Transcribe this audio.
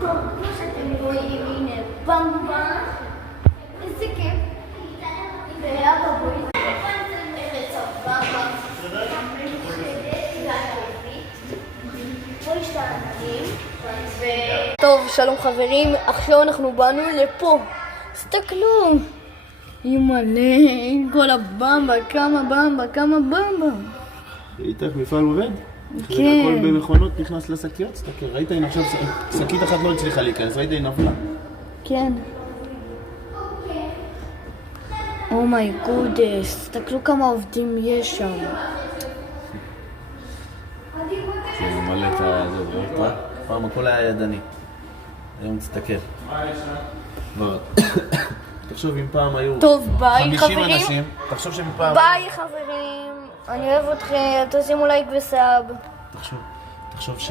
טוב, כמו שאתם רואים, הנה במבה. איזה כיף. ואבא בואי. ארץ הבמבה. פה יש את העננים. טוב, שלום חברים, עכשיו אנחנו באנו לפה. תסתכלו. ימלא, כל הבמבה, כמה במבה. איתך מפעל עובד? כן. הכל במכונות נכנס לשקיות? תסתכל, ראית הנה עכשיו שקית אחת לא הצליחה להיכנס, ראית היא נפלה? כן. אומי גודס, תסתכלו כמה עובדים יש שם. זה ממלא את זה, פעם הכל היה ידני. היום תסתכל. תחשוב אם פעם היו טוב, ביי 50 חברים. אנשים, תחשוב שהם פעם... ביי חברים. אני אוהב אתכם, תשימו לייק וסאב. תחשוב ש...